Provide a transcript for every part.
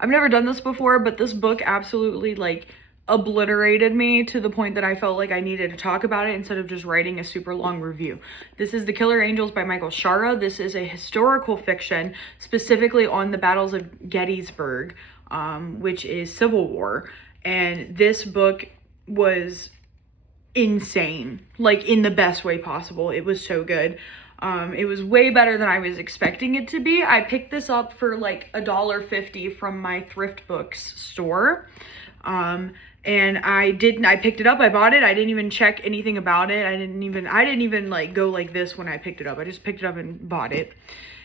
I've never done this before, but this book absolutely like obliterated me to the point that I felt like I needed to talk about it instead of just writing a super long review. This is The Killer Angels by Michael Shaara. This is a historical fiction specifically on the battles of Gettysburg, which is Civil War. And this book was insane, like in the best way possible. It was so good. It was way better than I was expecting it to be. I picked this up for like $1.50 from my thrift books store. And I picked it up, I bought it, I didn't even check anything about it, I didn't even like go like this when I picked it up, I just picked it up and bought it.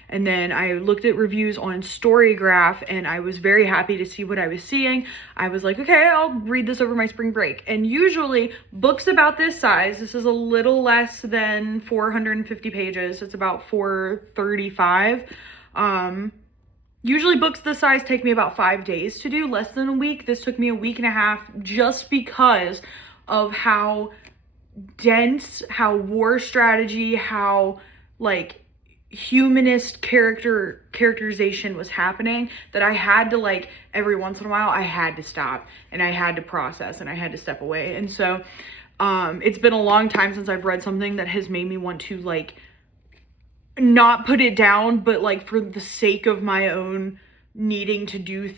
And then I looked at reviews on Storygraph, and I was very happy to see what I was seeing. I was like, okay, I'll read this over my spring break. And usually books about this size, this is a little less than 450 pages, it's about 435. Usually books this size take me about 5 days to do, less than a week. This took me a week and a half just because of how dense, how war strategy, how like humanist characterization was happening, that I had to like every once in a while I had to stop and I had to process and I had to step away. And so it's been a long time since I've read something that has made me want to like not put it down, but like for the sake of my own needing to do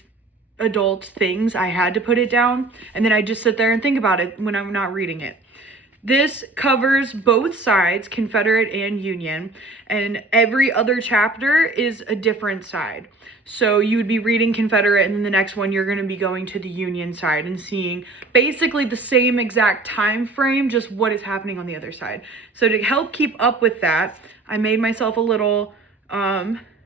adult things, I had to put it down. And then I just sit there and think about it when I'm not reading it. This covers both sides, Confederate and Union, and every other chapter is a different side. So you would be reading Confederate, and then the next one you're going to be going to the Union side and seeing basically the same exact time frame, just what is happening on the other side. So to help keep up with that, I made myself a little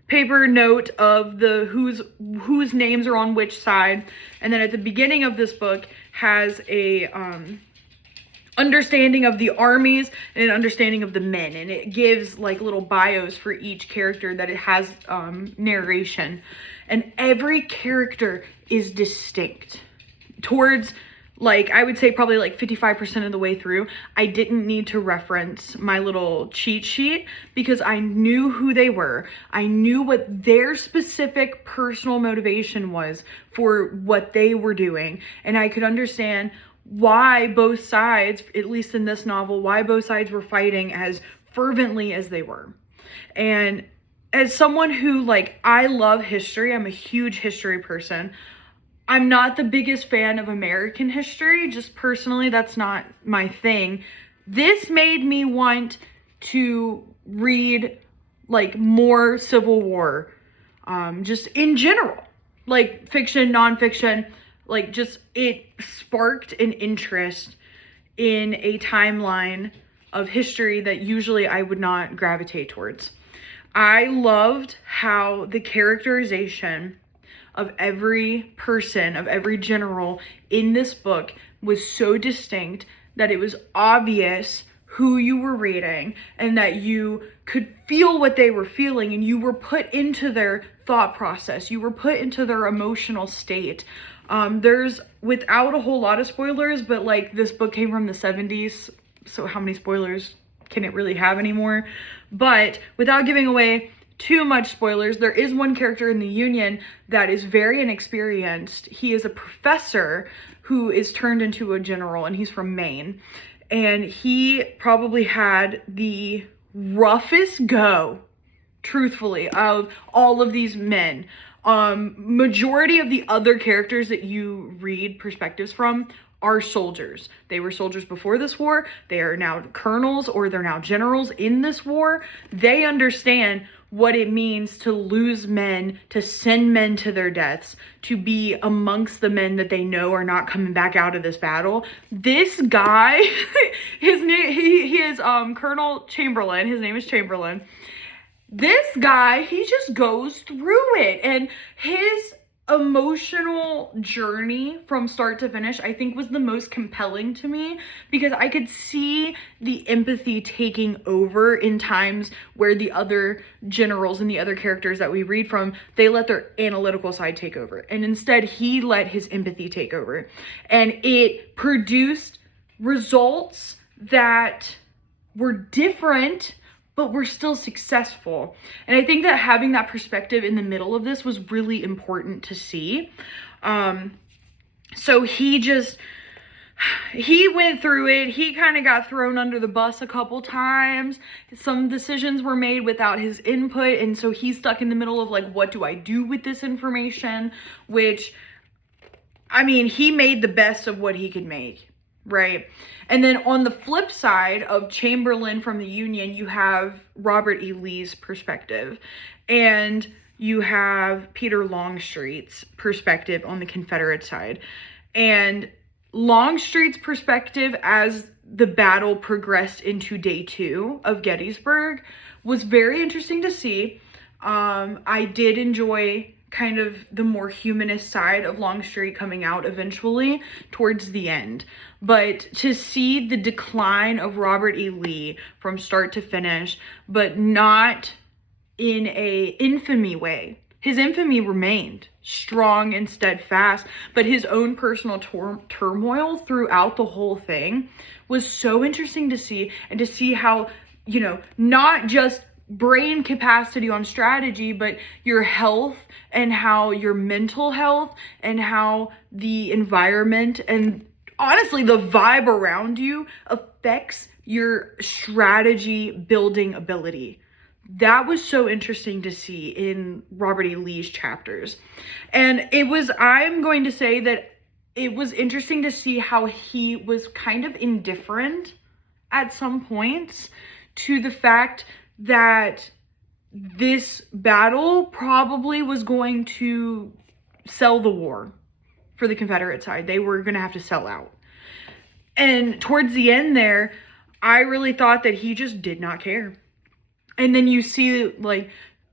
paper note of the whose names are on which side, and then at the beginning of this book has a understanding of the armies and an understanding of the men, and it gives like little bios for each character, that it has narration, and every character is distinct. Towards like, I would say probably like 55% of the way through, I didn't need to reference my little cheat sheet because I knew who they were. I knew what their specific personal motivation was for what they were doing, and I could understand why both sides, at least in this novel, why both sides were fighting as fervently as they were. And as someone who, like, I love history, I'm a huge history person. I'm not the biggest fan of American history, just personally, that's not my thing. This made me want to read, like, more Civil War, just in general, like fiction, nonfiction. Like, just, it sparked an interest in a timeline of history that usually I would not gravitate towards. I loved how the characterization of every person, of every general in this book was so distinct that it was obvious who you were reading and that you could feel what they were feeling, and you were put into their thought process. You were put into their emotional state. There's, without a whole lot of spoilers, but like this book came from the 70s, so how many spoilers can it really have anymore? But without giving away too much spoilers, there is one character in the Union that is very inexperienced. He is a professor who is turned into a general, and he's from Maine. And he probably had the roughest go, truthfully, of all of these men. Majority of the other characters that you read perspectives from are soldiers. They were soldiers before this war. They are now colonels, or they're now generals in this war. They understand what it means to lose men, to send men to their deaths, to be amongst the men that they know are not coming back out of this battle. This guy, his name, he is Colonel Chamberlain. His name is Chamberlain. This guy, he just goes through it, and his emotional journey from start to finish, I think, was the most compelling to me, because I could see the empathy taking over in times where the other generals and the other characters that we read from, they let their analytical side take over, and instead he let his empathy take over, and it produced results that were different but we're still successful. And I think that having that perspective in the middle of this was really important to see. So he went through it. He kind of got thrown under the bus a couple times. Some decisions were made without his input, and so he's stuck in the middle of like, what do I do with this information? Which, I mean, he made the best of what he could make, right? And then on the flip side of Chamberlain from the Union, you have Robert E. Lee's perspective, and you have Peter Longstreet's perspective on the Confederate side. And Longstreet's perspective as the battle progressed into day 2 of Gettysburg was very interesting to see. I did enjoy kind of the more humanist side of Longstreet coming out eventually towards the end. But to see the decline of Robert E. Lee from start to finish, but not in a infamy way. His infamy remained strong and steadfast, but his own personal turmoil throughout the whole thing was so interesting to see, and to see how, you know, not just brain capacity on strategy, but your health and how your mental health and how the environment and honestly the vibe around you affects your strategy building ability. That was so interesting to see in Robert E. Lee's chapters. And I'm going to say that it was interesting to see how he was kind of indifferent at some points to the fact that this battle probably was going to sell the war for the Confederate side. They were going to have to sell out. And towards the end there, I really thought that he just did not care. And then you see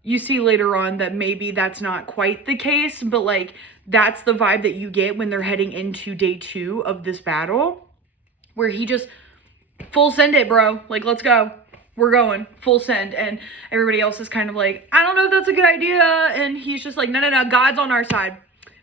later on that maybe that's not quite the case, but like that's the vibe that you get when they're heading into day 2 of this battle, where he just full send it, bro. Like, let's go. We're going full send. And everybody else is kind of like, I don't know if that's a good idea. And he's just like, no, God's on our side.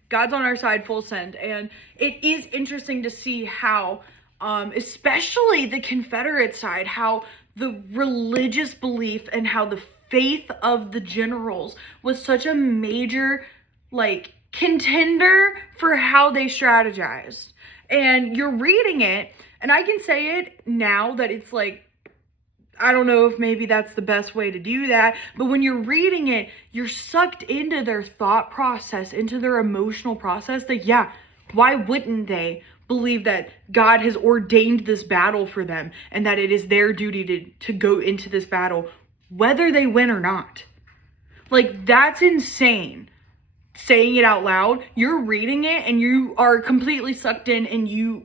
God's on our side, full send. And it is interesting to see how, especially the Confederate side, how the religious belief and how the faith of the generals was such a major, like, contender for how they strategized. And you're reading it, and I can say it now that it's like, I don't know if maybe that's the best way to do that, but when you're reading it, you're sucked into their thought process, into their emotional process, that yeah, why wouldn't they believe that God has ordained this battle for them and that it is their duty to go into this battle, whether they win or not? Like, that's insane. Saying it out loud, you're reading it and you are completely sucked in, and you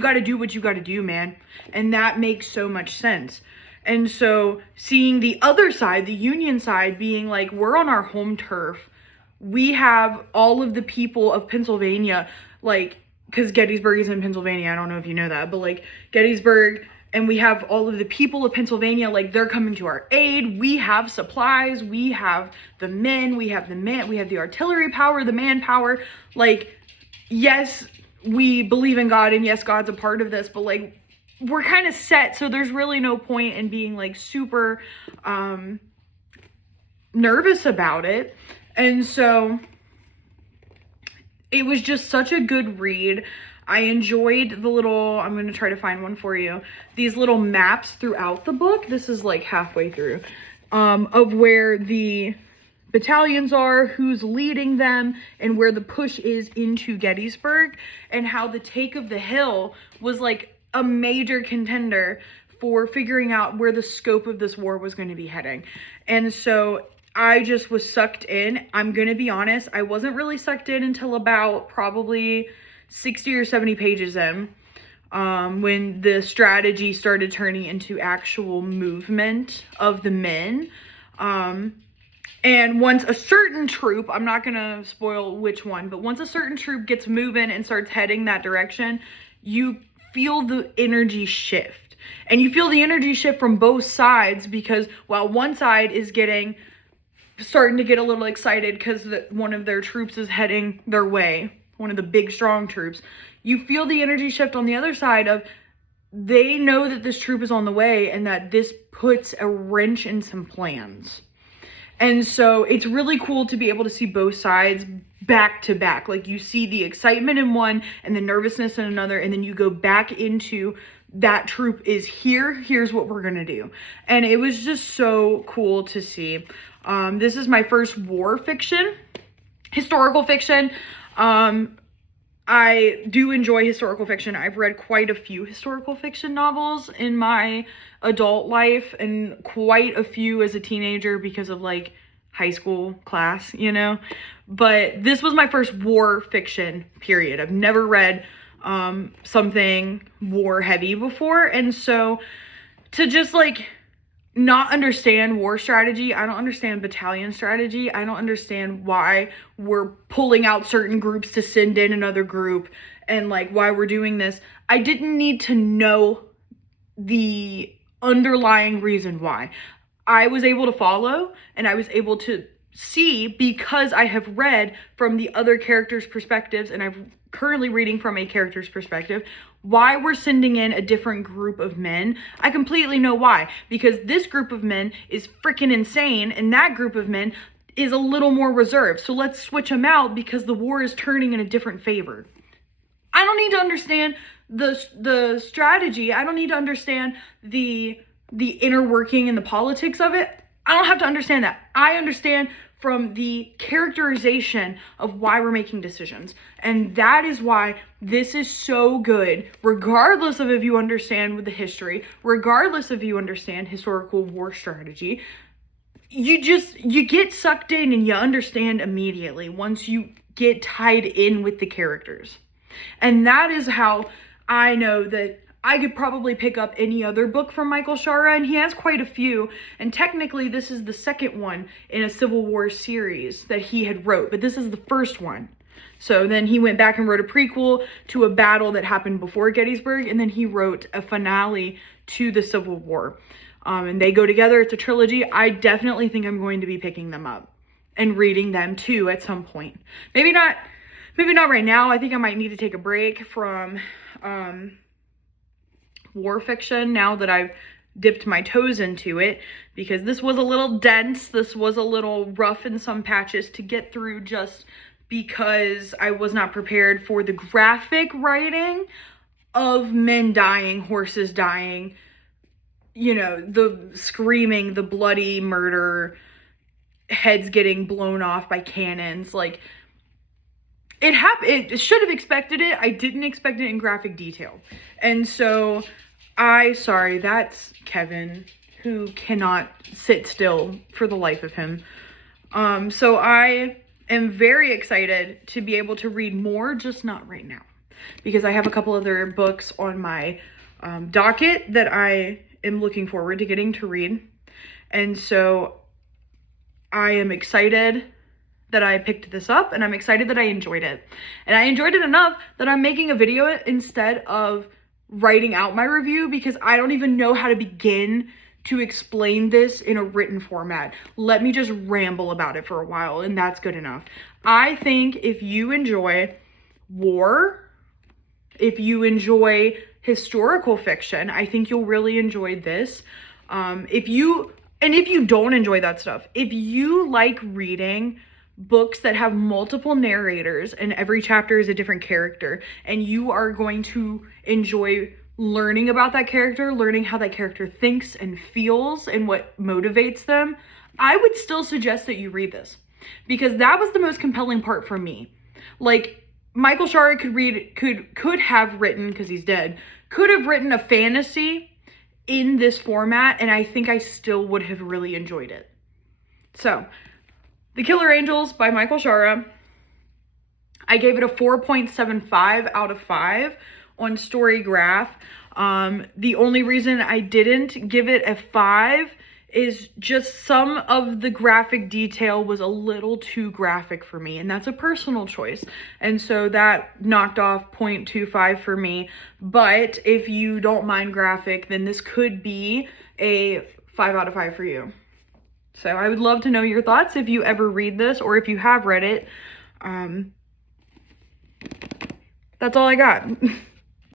got to do what you got to do, man. And that makes so much sense. And so seeing the other side, the Union side, being like, we're on our home turf. We have all of the people of Pennsylvania, like, because Gettysburg is in Pennsylvania. I don't know if you know that, but like Gettysburg, and we have all of the people of Pennsylvania, like, they're coming to our aid. We have supplies. We have the men. We have the artillery power, the manpower. Like, yes, we believe in God, and yes, God's a part of this, but like, we're kind of set. So there's really no point in being like super nervous about it. And so it was just such a good read. I enjoyed I'm going to try to find one for you, these little maps throughout the book. This is like halfway through, of where the battalions are, who's leading them, and where the push is into Gettysburg, and how the take of the hill was like a major contender for figuring out where the scope of this war was going to be heading. And so I just was sucked in. I'm going to be honest, I wasn't really sucked in until about probably 60 or 70 pages in, when the strategy started turning into actual movement of the men. And once a certain troop, I'm not going to spoil which one, but once a certain troop gets moving and starts heading that direction, you feel the energy shift. And you feel the energy shift from both sides, because while one side is starting to get a little excited because one of their troops is heading their way, one of the big strong troops, you feel the energy shift on the other side of they know that this troop is on the way and that this puts a wrench in some plans. And so it's really cool to be able to see both sides back to back. Like, you see the excitement in one and the nervousness in another, and then you go back into that troop is here. Here's what we're gonna do. And it was just so cool to see. This is my first war fiction, historical fiction. I do enjoy historical fiction. I've read quite a few historical fiction novels in my adult life, and quite a few as a teenager because of like high school class, you know. But this was my first war fiction, period. I've never read something war heavy before, and so to just like not understand war strategy, I don't understand battalion strategy, I don't understand why we're pulling out certain groups to send in another group, and like why we're doing this. I didn't need to know the underlying reason why. I was able to follow, and I was able to see, because I have read from the other characters' perspectives, and I'm currently reading from a character's perspective, why we're sending in a different group of men. I completely know why. Because this group of men is freaking insane, and that group of men is a little more reserved. So let's switch them out because the war is turning in a different favor. I don't need to understand the strategy. I don't need to understand the inner working and the politics of it. I don't have to understand that. I understand from the characterization of why we're making decisions. And that is why this is so good, regardless of if you understand the history, regardless if you understand historical war strategy. You get sucked in and you understand immediately once you get tied in with the characters. And that is how I know that I could probably pick up any other book from Michael Shaara, and he has quite a few. And technically, this is the second one in a Civil War series that he had wrote, but this is the first one. So then he went back and wrote a prequel to a battle that happened before Gettysburg, and then he wrote a finale to the Civil War. And they go together. It's a trilogy. I definitely think I'm going to be picking them up and reading them too at some point. Maybe not right now. I think I might need to take a break from war fiction now that I've dipped my toes into it, because this was a little dense. This was a little rough in some patches to get through, just because I was not prepared for the graphic writing of men dying, horses dying, you know, the screaming, the bloody murder, heads getting blown off by cannons. Like, it happened. It should have expected it. I didn't expect it in graphic detail. And so sorry, that's Kevin, who cannot sit still for the life of him. So I am very excited to be able to read more, just not right now, because I have a couple other books on my docket that I am looking forward to getting to read. And so I am excited that I picked this up, and I'm excited that I enjoyed it. And I enjoyed it enough that I'm making a video instead of writing out my review, because I don't even know how to begin to explain this in a written format. Let me just ramble about it for a while, and that's good enough. I think if you enjoy war, if you enjoy historical fiction, I think you'll really enjoy this. If you don't enjoy that stuff, if you like reading books that have multiple narrators and every chapter is a different character, and you are going to enjoy learning about that character, learning how that character thinks and feels and what motivates them, I would still suggest that you read this, because that was the most compelling part for me. Like, Michael Shaara could have written, because he's dead, could have written a fantasy in this format, and I think I still would have really enjoyed it. So, The Killer Angels by Michael Shaara, I gave it a 4.75 out of 5 on Storygraph. The only reason I didn't give it a 5 is just some of the graphic detail was a little too graphic for me, and that's a personal choice. And so that knocked off 0.25 for me. But if you don't mind graphic, then this could be a 5 out of 5 for you. So I would love to know your thoughts if you ever read this, or if you have read it. That's all I got.